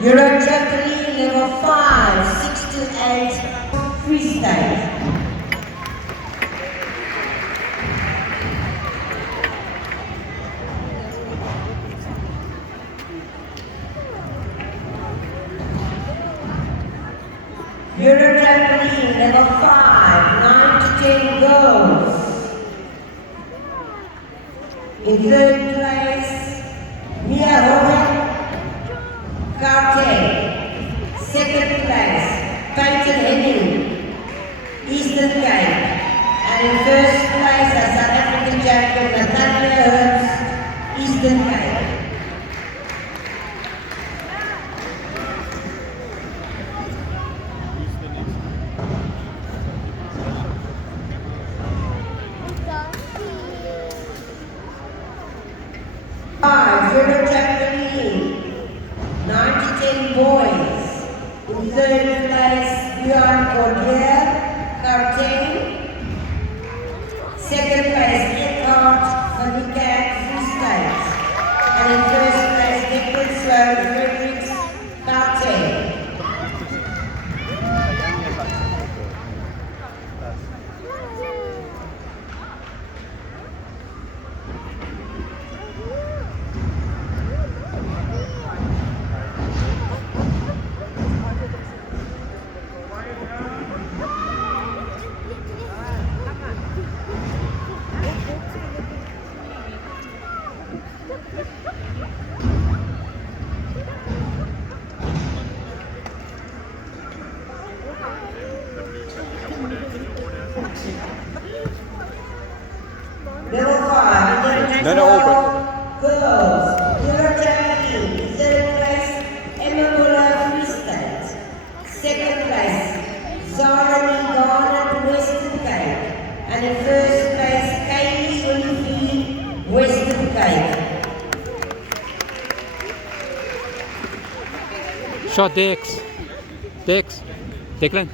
Euro trampoline level 5, 6 to 8, freestyle. Euro trampoline level 5, 9 to 10 goes. In third place, Mia Rowan Gauteng. Second place, Peyton Henning, Eastern Cape. And in first place, a South African champion, Nathania Herbst, Eastern Cape. Euro trampoline, 9 to 10 boys. In third place, Bjorn Cordier, Gauteng. Second place, Eckhart van die Kerk, Free State. And in first place, Declan Sloan, Fredericks, Gauteng. Level 5, international girls, Euro trampoline, third place, Emma Muller, Free State. Second place, Zara Lee Garnett, Western Cape. And in first place, Kaylee Olivier, Western Cape. Shot Dex. Declan.